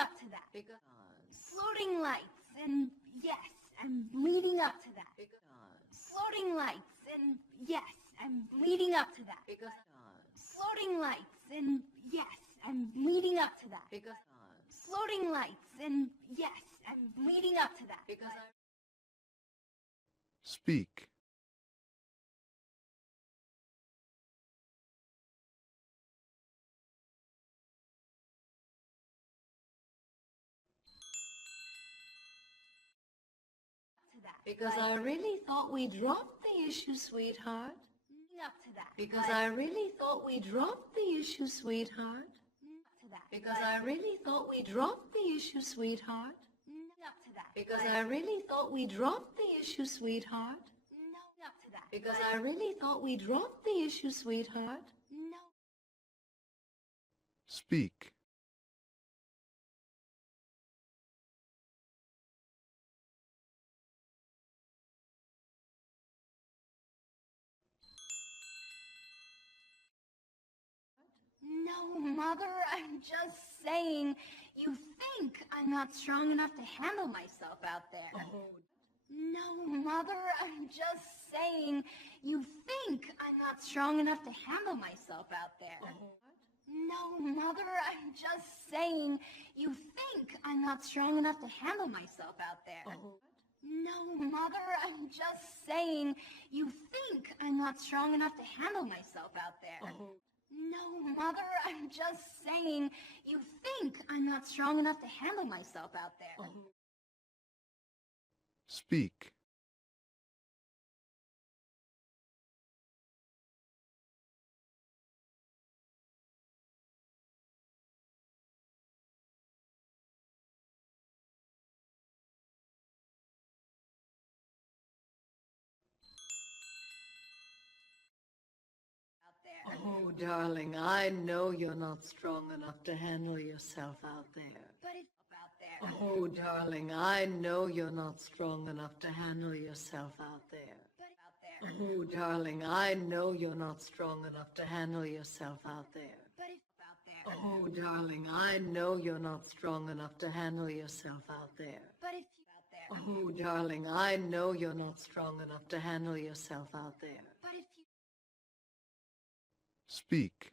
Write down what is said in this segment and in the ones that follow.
up to that. Because Floating lights, and yes, I'm leading up to that. Floating lights, and yes, I'm leading up to that. because Floating lights, and yes, I'm leading up to that. because Floating lights, and yes, I'm leading up to that. because I Speak. To that. because I really thought we dropped the issue, sweetheart. Leading up to that. Because I really thought we dropped the issue, sweetheart. to that. Because I really thought we dropped the issue, sweetheart. Leading up to that. Because I really thought we dropped the issue, sweetheart. No, up to that. Because I really thought we dropped the issue, sweetheart. No. Speak. No, Mother, I'm just saying, you think I'm not strong enough to handle myself out there. No, Mother, I'm just saying, you think I'm not strong enough to handle myself out there. No, Mother, I'm just saying, you think I'm not strong enough to handle myself out there. No, Mother, I'm just saying, you think I'm not strong enough to handle myself out there. No, Mother, I'm just saying, you think I'm not strong enough to handle myself out there. Speak. Out there. Oh, darling, I know you're not strong enough to handle yourself out there. But it's out there. Oh, darling, I know you're not strong enough to handle yourself out there. But out there. Oh, darling, I know you're not strong enough to handle yourself out there. But it's out there. Oh, darling, I know you're not strong enough to handle yourself out there. But it's out there. Oh, darling, I know you're not strong enough to handle yourself out there. But if you Speak.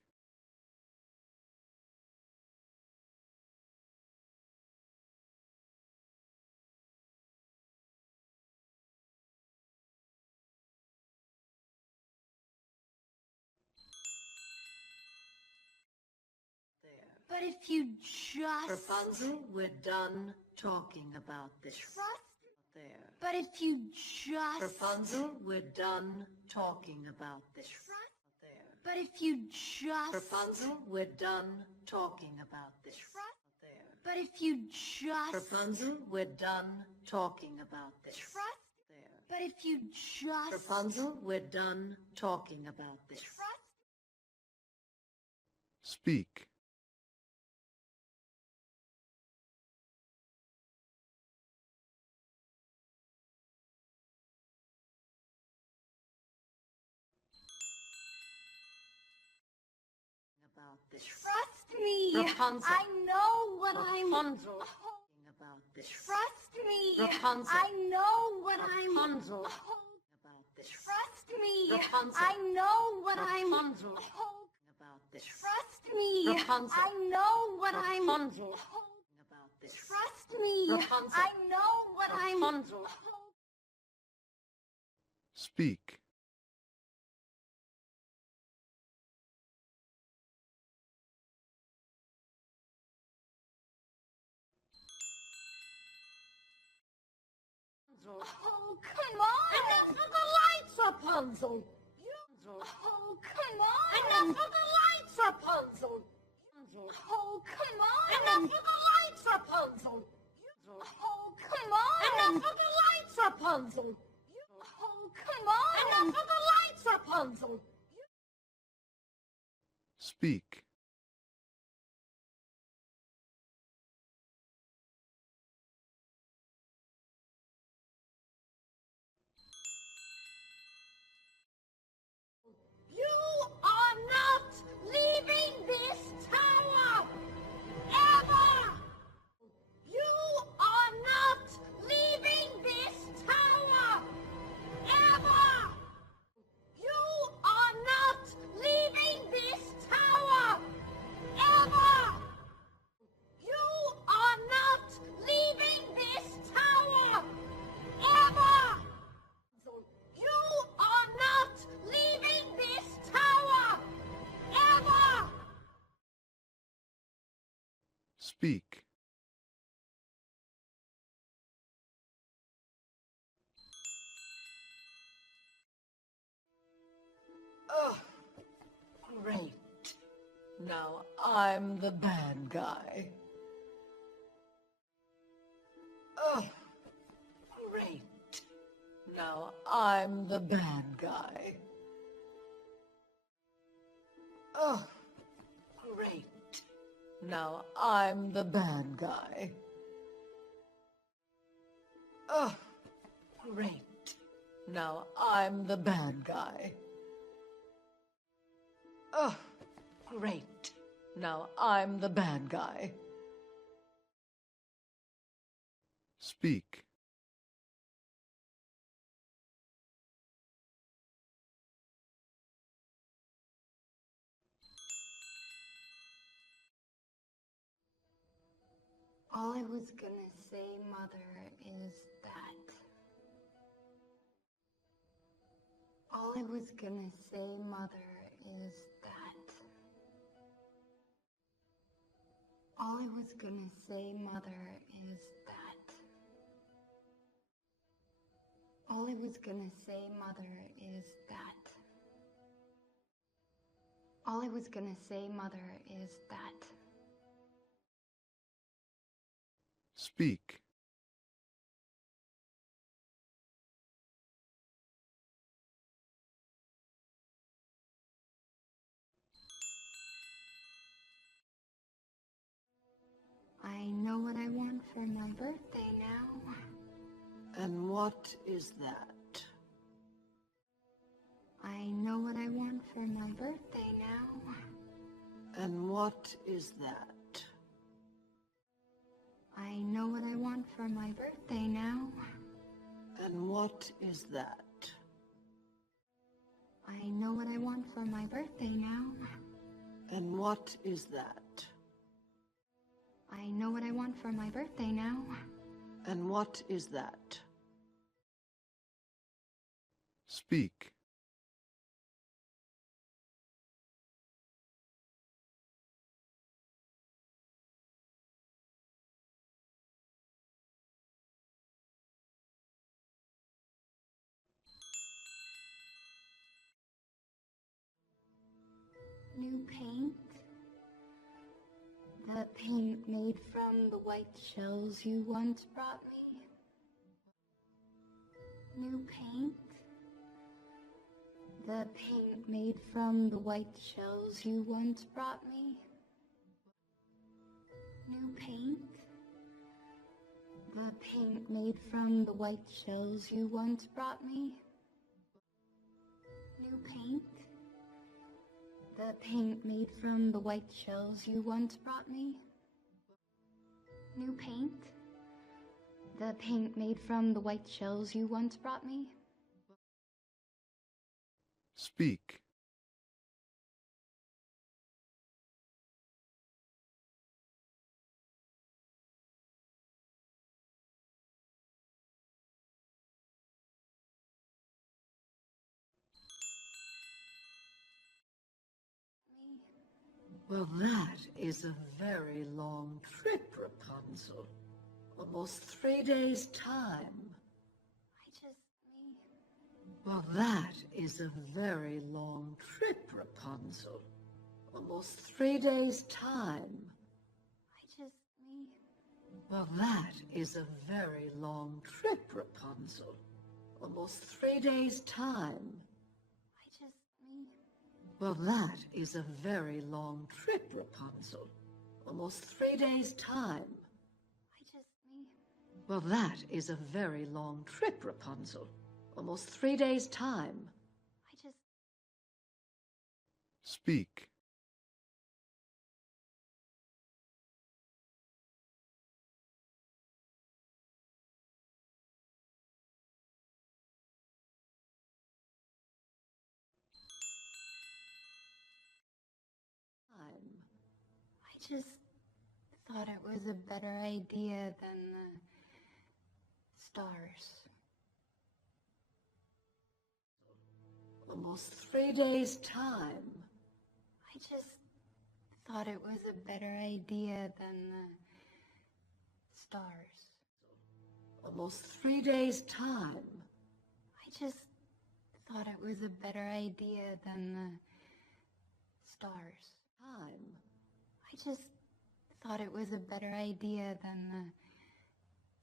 There. But if you just Rapunzel, we're done talking about this. trust. There. But if you just Rapunzel, we're done talking about this. trust. There. But if you just Rapunzel, we're done talking about this. trust. There. But if you just Rapunzel, we're done talking about this. trust. There. But if you just Rapunzel, we're done talking about this. trust. Speak. About this. Trust me. Rapunzel. I know what I'm. Rapunzel. Oh, Talking about this. trust me. Rapunzel. I know what I'm. Rapunzel. Oh, About this. trust me. Rapunzel. I know what I'm. Rapunzel. Oh, About this. trust me. Rapunzel. I know what I'm. Rapunzel. Oh, About this. trust me. Rapunzel. I know what I'm. Rapunzel. Oh, Speak. oh, come on. Enough of the lights, Rapunzel. Oh, come on. Enough of the lights, Rapunzel. Oh, come on. Enough of the lights, Rapunzel. Oh, come on. Enough of the lights, Rapunzel. Oh, come on. Enough of the lights, Rapunzel. Speak. You are not leaving this tower! Ever! speak, Oh, great. Now I'm the bad guy. Oh, great. Now I'm the bad guy. Oh, great. Now I'm the bad guy. Oh, great. Now I'm the bad guy. Oh, great. Now I'm the bad guy. speak, All I was gonna say, Mother, is that. All I was gonna say, Mother, is that. All I was gonna say, Mother, is that. All I was gonna say, Mother, is that. All I was gonna say, Mother, is that. speak, I know what I want for my birthday now. And what is that? I know what I want for my birthday now. And what is that? I know what I want for my birthday now. And what is that? I know what I want for my birthday now. And what is that? I know what I want for my birthday now. And what is that? speak, New paint. The paint made from the white shells you once brought me. New paint. The paint made from the white shells you once brought me. New paint. The paint made from the white shells you once brought me. New paint. The paint made from the white shells you once brought me. New paint. The paint made from the white shells you once brought me. speak, Well, that is a very long trip, Rapunzel. Almost 3 days' time. Well, that is a very long trip, Rapunzel. Almost 3 days' time. Well, that is a very long trip, Rapunzel. Almost 3 days' time. Well, that is a very long trip, Rapunzel. Almost 3 days' time. Well, that is a very long trip, Rapunzel. Almost 3 days' time. speak, I just thought it was a better idea than the stars. Almost 3 days' time. I just thought it was a better idea than the stars. Almost 3 days' time. I just thought it was a better idea than the stars. Time. I just thought it was a better idea than the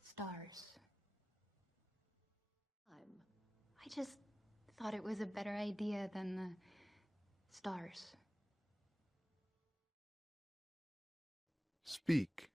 stars. Time. I just thought it was a better idea than the stars. Speak.